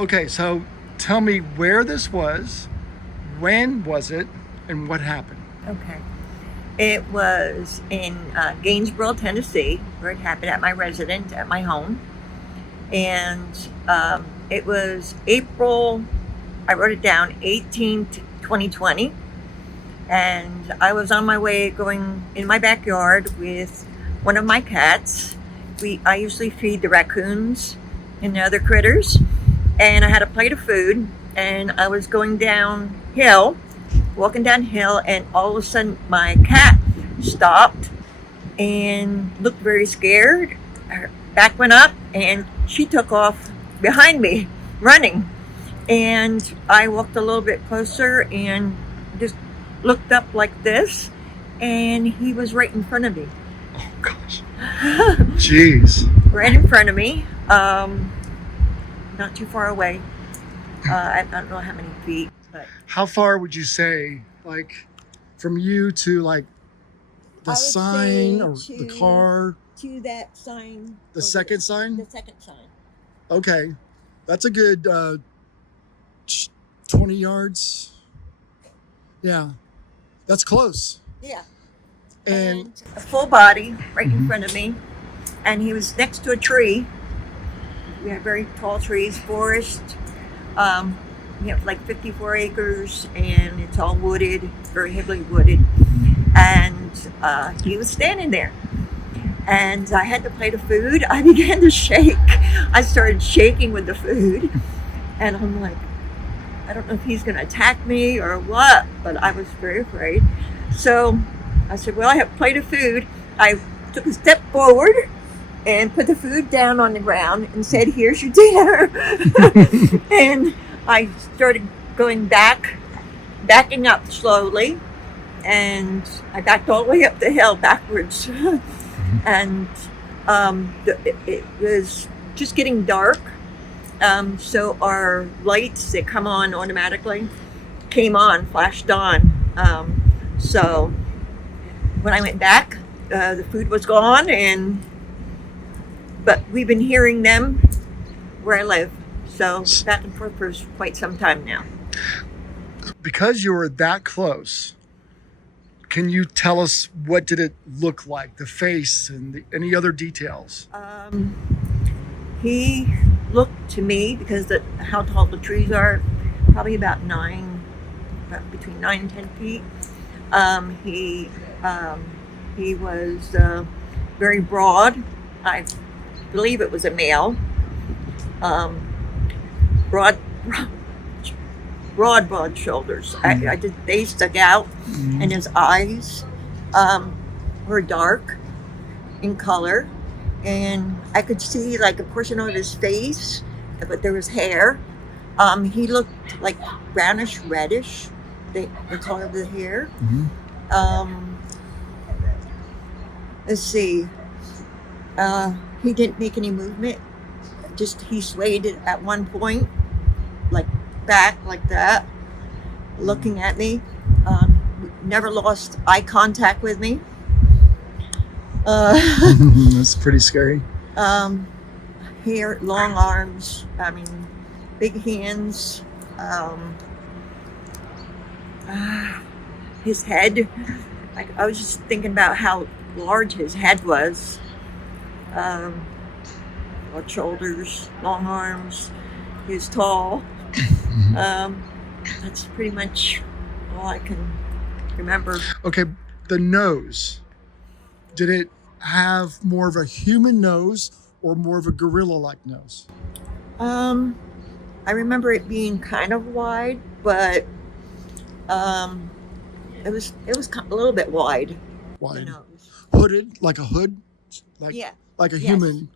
Okay, so tell me where this was, when was it, and what happened? Okay. It was in Gainesboro, Tennessee, where it happened at my residence, at my home. And it was April, I wrote it down, 18th, 2020. And I was on my way going in my backyard with one of my cats. I usually feed the raccoons and the other critters. And I had a plate of food, and I was going downhill, walking downhill, and all of a sudden my cat stopped and looked very scared. Her back went up, and she took off behind me, running. And I walked a little bit closer and just looked up like this, and he was right in front of me. Oh gosh. Jeez. Right in front of me, not too far away. I don't know how many feet, but How far would you say, like, from you to like the I would sign say or the car? to that sign. The over second there. sign? The second sign. Okay. That's a good 20 yards. Yeah. That's close. Yeah. And A full body right in front of me, and he was next to a tree. We have very tall trees, forest. We have like 54 acres, and it's all wooded, very heavily wooded. And he was standing there. And I had the plate of food. I began to shake. I started shaking with the food. And I'm like, I don't know if he's going to attack me or what, but I was very afraid. So I said, well, I have a plate of food. I took a step forward and put the food down on the ground and said, here's your dinner. And I started backing up slowly. And I backed all the way up the hill backwards. And it was just getting dark. So our lights that come on automatically flashed on. So when I went back, the food was gone, but we've been hearing them where I live. So back and forth for quite some time now. because you were that close, can you tell us what did it look like, the face and any other details? He looked to me, because how tall the trees are, probably about between 9 and 10 feet. He was very broad. I believe it was a male. Broad shoulders. They stuck out, and his eyes were dark in color, and I could see like a portion of his face, but there was hair. He looked like brownish reddish, the color of the hair. Let's see. He didn't make any movement. Just he swayed it at one point, like back like that, looking at me. Never lost eye contact with me. That's pretty scary. Hair, long arms. Big hands. His head. I was just thinking about how large his head was. Broad shoulders, long arms. He was tall. That's pretty much all I can remember. Okay, the nose. Did it have more of a human nose or more of a gorilla-like nose? I remember it being kind of wide, but it was a little bit wide. Wide. The nose. Hooded, like a hood? Yeah. Like a Yes. human.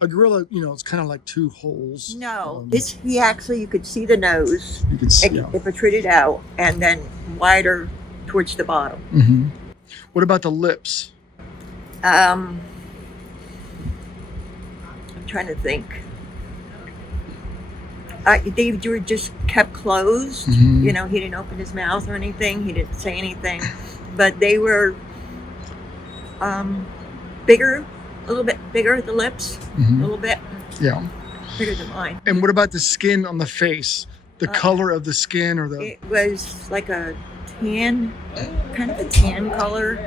A gorilla, it's kind of like two holes. No, you could see the nose. You can see. It protruded out, and then wider towards the bottom. Mm-hmm. What about the lips? I'm trying to think. David George just kept closed. Mm-hmm. He didn't open his mouth or anything. He didn't say anything. But they were bigger, a little bit bigger, the lips, Mm-hmm. a little bit. Yeah. bigger than mine. And what about the skin on the face? The color of the skin or the... It was like a tan, kind of a tan color.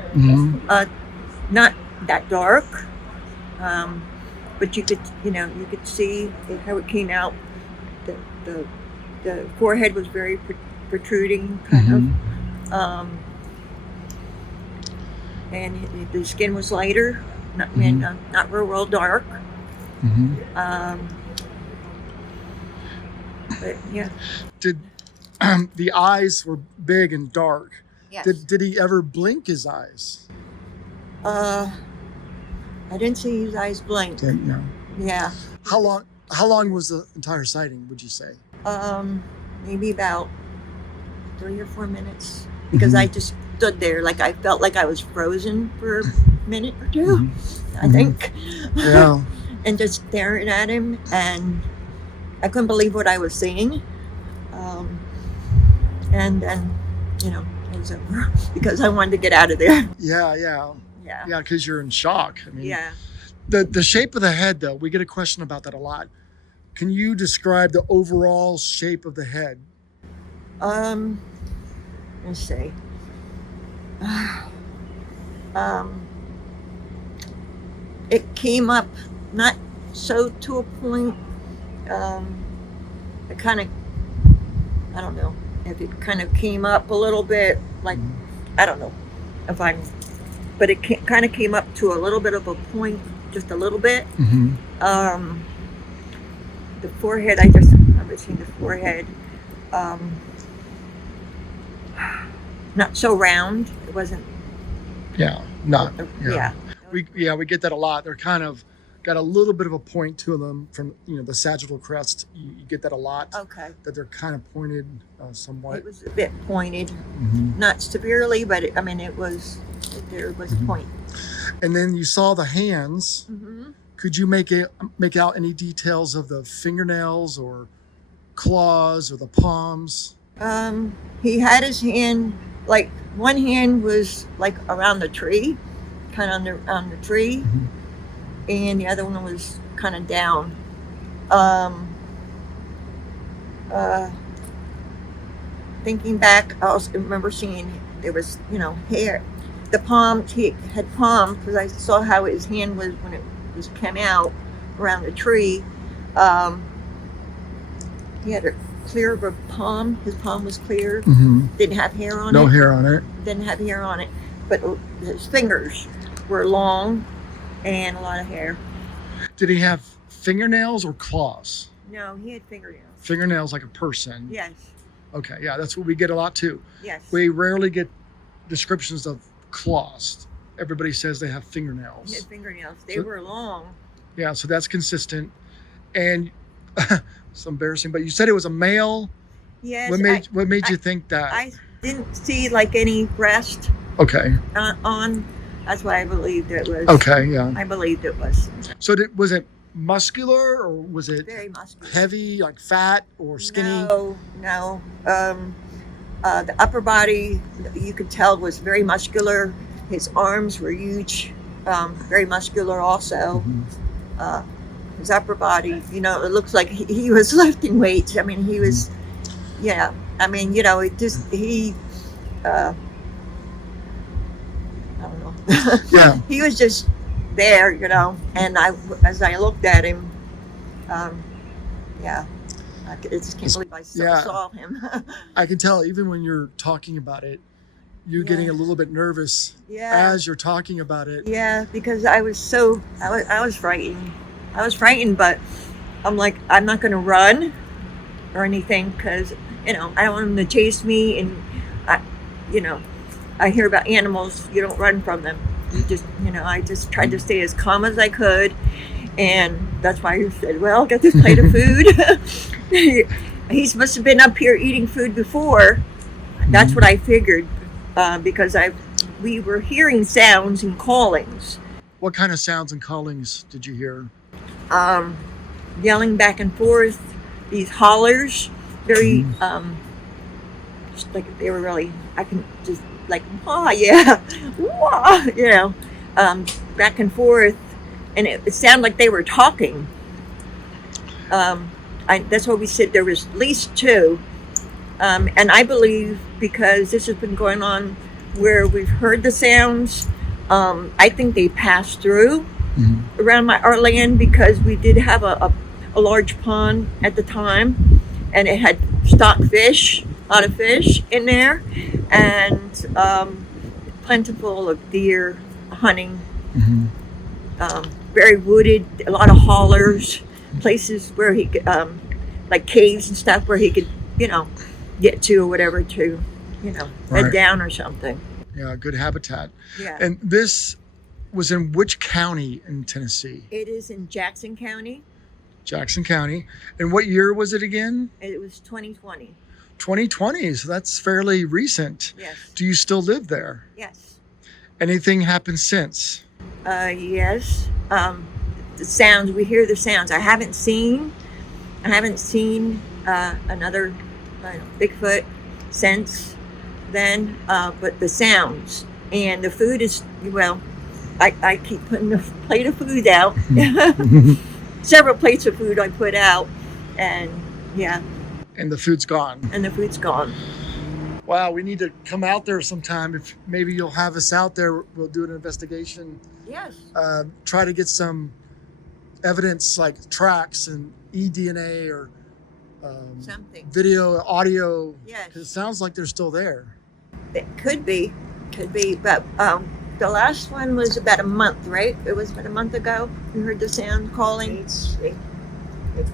Not that dark, but you could see how it came out. The forehead was very protruding, kind of, and the skin was lighter, not real dark. But yeah. Did the eyes were big and dark? Yes. Did he ever blink his eyes? I didn't see his eyes blink. No. Yeah. How long was the entire sighting, would you say? Maybe about 3 or 4 minutes, because I just stood there, like I felt like I was frozen for a minute or two, I think. Yeah. And just staring at him, and I couldn't believe what I was seeing. And then, it was over because I wanted to get out of there. Yeah, because you're in shock. I mean, Yeah. The shape of the head, though, we get a question about that a lot. Can you describe the overall shape of the head? Let's see. It came up not so to a point. It kind of, I don't know if it kind of came up a little bit, like, I don't know if but it kind of came up to a little bit of a point, just a little bit. The forehead, I just remember seeing the forehead, not so round. It wasn't. Yeah. We get that a lot. They're kind of got a little bit of a point to them from the sagittal crest. You get that a lot. Okay. That they're kind of pointed somewhat. It was a bit pointed, not severely, but there was a point. And then you saw the hands. Could you make out any details of the fingernails or claws or the palms? He had his hand, like one hand was like around the tree, kind of on the tree, and the other one was kind of down. Thinking back, I also remember seeing there was hair. The palms, he had palms, because I saw how his hand was when it came out around the tree. He had a clear of a palm. His palm was clear. Didn't have hair on it. No hair on it. Didn't have hair on it, but his fingers were long and a lot of hair. Did he have fingernails or claws? No, he had fingernails. Fingernails like a person. Yes. Okay, yeah, that's what we get a lot too. Yes. We rarely get descriptions of claws. Everybody says they have fingernails. He had fingernails. They were long. Yeah, so that's consistent. And it's embarrassing, but you said it was a male. Yes. What made you think that? I didn't see like any breast. Okay. On. That's why I believed it was. Okay, yeah. I believed it was. So was it muscular or was it very muscular? Heavy, like fat or skinny? No. The upper body, you could tell, was very muscular. His arms were huge, very muscular also. His upper body, it looks like he was lifting weights. I mean, he was, yeah. I mean, it just, I don't know. Yeah. He was just there, and as I looked at him, yeah. I just can't believe I saw him. I can tell even when you're talking about it, you're getting a little bit nervous as you're talking about it. Yeah, because I was frightened. I was frightened, but I'm like, I'm not going to run or anything because, I don't want him to chase me. And, I hear about animals, you don't run from them. You just, I just tried to stay as calm as I could. And that's why I said, well, get this plate of food. He must have been up here eating food before. That's what I figured, because we were hearing sounds and callings. What kind of sounds and callings did you hear? Yelling back and forth, these hollers, very, like they were really, I can just like, wah, back and forth. And it sounded like they were talking. That's why we said there was at least two. And I believe because this has been going on where we've heard the sounds, I think they passed through around our land because we did have a large pond at the time, and it had stock fish, a lot of fish in there, and plentiful of deer hunting. Very wooded, a lot of haulers, places where he could, like caves and stuff where he could, get to or whatever to, Right. bed down or something. Yeah, good habitat. Yeah. And this was in which county in Tennessee? It is in Jackson County. Jackson County. And what year was it again? It was 2020. 2020, so that's fairly recent. Yes. Do you still live there? Yes. Anything happened since? Yes. The sounds, we hear the sounds. I haven't seen another Bigfoot since then, but the sounds and the food is, well, I keep putting a plate of food out. Several plates of food I put out, and yeah. And the food's gone. And the food's gone. Wow, we need to come out there sometime. If maybe you'll have us out there, we'll do an investigation. Yes. Try to get some evidence like tracks and eDNA or Something. video, audio. Yes. Because it sounds like they're still there. It could be, but the last one was about a month, right? It was about a month ago. You heard the sound calling. It's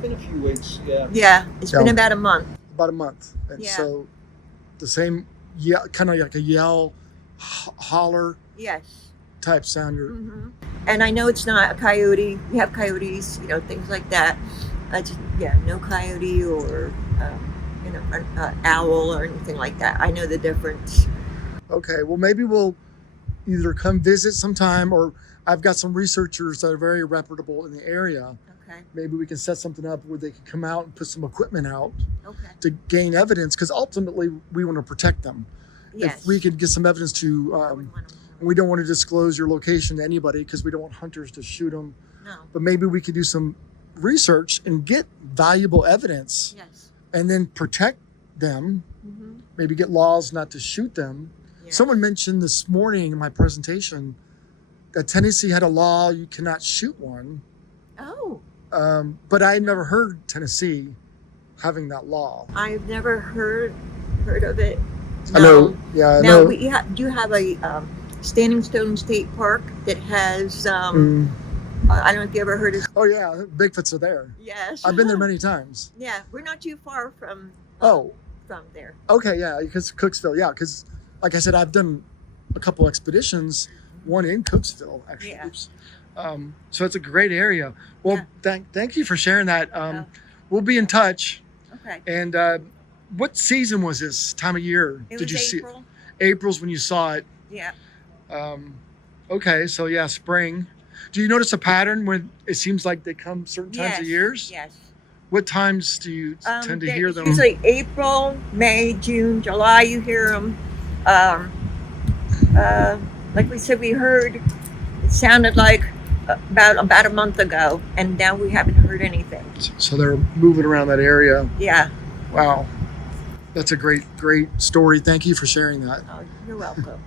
been a few weeks, yeah. Yeah, it's been about a month. About a month. And Yeah. so the same, kind of like a yell, holler Yes. type sound. Hmm. And I know it's not a coyote. We have coyotes, things like that. No coyote or an owl or anything like that. I know the difference. Okay, well, maybe we'll either come visit sometime, or I've got some researchers that are very reputable in the area. Okay. Maybe we can set something up where they can come out and put some equipment out Okay. to gain evidence, because ultimately we want to protect them. Yes. If we could get some evidence to, I wouldn't want to. we don't want to disclose your location to anybody because we don't want hunters to shoot them, No. but maybe we could do some research and get valuable evidence Yes. and then protect them, Mm-hmm. maybe get laws not to shoot them. Yes. Someone mentioned this morning in my presentation that Tennessee had a law you cannot shoot one, Oh, but I never heard Tennessee having that law. I've never heard of it. I know, yeah, I Now know. we do have a Standing Stone State Park that has. I don't know if you ever heard of. Oh yeah, Bigfoots are there. Yes. I've been there many times. Yeah, we're not too far from. Oh, From there. okay, yeah, because Cooksville, yeah, because like I said, I've done a couple expeditions, one in Cooksville actually. Yeah. Oops. So it's a great area. Well, thank you for sharing that. We'll be in touch. Okay. And what season was this time of year? It Did was you April. see? April's when you saw it. Yeah. Okay, so yeah, spring. Do you notice a pattern when it seems like they come certain times of years? Yes. What times do you tend to hear them? Usually April, May, June, July. You hear them. Like we said, we heard. It sounded like about a month ago, and now we haven't heard anything. So they're moving around that area. Yeah. Wow, that's a great story. Thank you for sharing that. Oh, you're welcome.